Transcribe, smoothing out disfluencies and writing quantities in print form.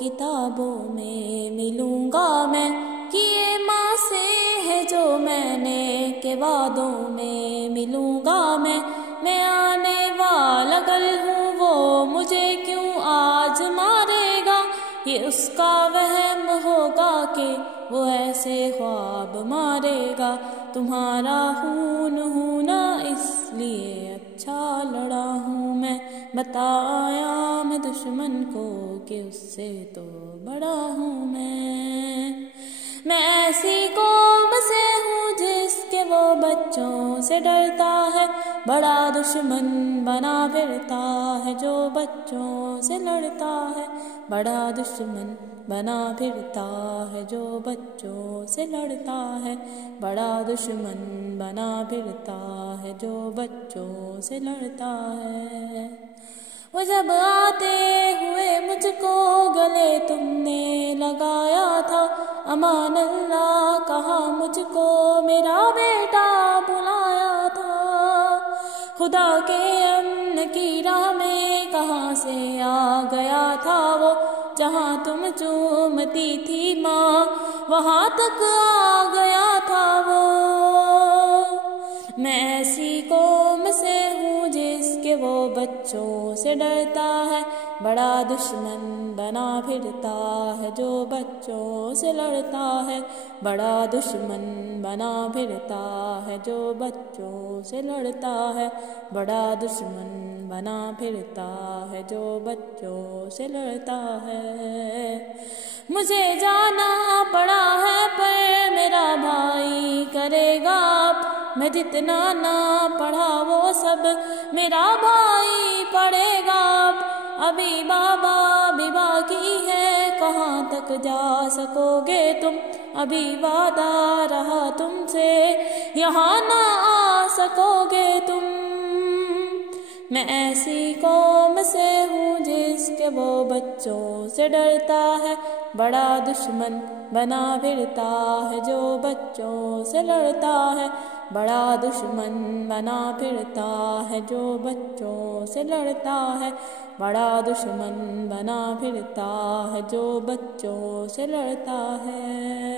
کتابوں میں ملوں گا میں، کیے ماں سے ہے جو میں نے کہ وعدوں میں ملوں گا میں آنے والا کل ہوں وہ مجھے کیوں آج مارے گا، یہ اس کا وہم ہوگا کہ وہ ایسے خواب مارے گا، تمہارا خون ہوں نا اس لیے اچھا لڑا ہوں میں، بتایا میں دشمن کو کہ اس سے تو بڑا ہوں میں ایسی قوم سے ہوں جس کے وہ بچوں سے ڈرتا ہے، بڑا دشمن بنا پھرتا ہے جو بچوں سے لڑتا ہے، بڑا دشمن بنا پھرتا ہے جو بچوں سے لڑتا ہے، بڑا دشمن بنا پھرتا ہے جو بچوں سے لڑتا ہے۔ وہ جب آتے ہوئے مجھ کو گلے تم نے لگایا تھا، امان اللہ کہا مجھ کو میرا بیٹا بلایا تھا، خدا کے امن کی راہ میں کہاں سے آ گیا تھا وہ، جہاں تم چومتی تھی ماں وہاں تک آ گیا تھا وہ، میں ایسی قوم سے ہوں جس کے وہ بچوں سے ڈرتا ہے، بڑا دشمن بنا پھرتا ہے جو بچوں سے لڑتا ہے، بڑا دشمن بنا پھرتا ہے جو بچوں سے لڑتا ہے، بڑا دشمن بنا پھرتا ہے جو بچوں سے لڑتا ہے۔ مجھے جانا پڑا ہے پر میرا بھائی کرے گا، میں جتنا نہ پڑھا وہ سب میرا بھائی پڑھے گا، ابھی بابا بھی باقی ہے کہاں تک جا سکو گے تم، ابھی وعدہ رہا تم سے یہاں نہ آ سکو گے تم، میں ایسی قوم سے ہوں جس کے وہ بچوں سے ڈرتا ہے، بڑا دشمن بنا پھرتا ہے جو بچوں سے لڑتا ہے، بڑا دشمن بنا پھرتا ہے جو بچوں سے لڑتا ہے، بڑا دشمن بنا پھرتا ہے جو بچوں سے لڑتا ہے۔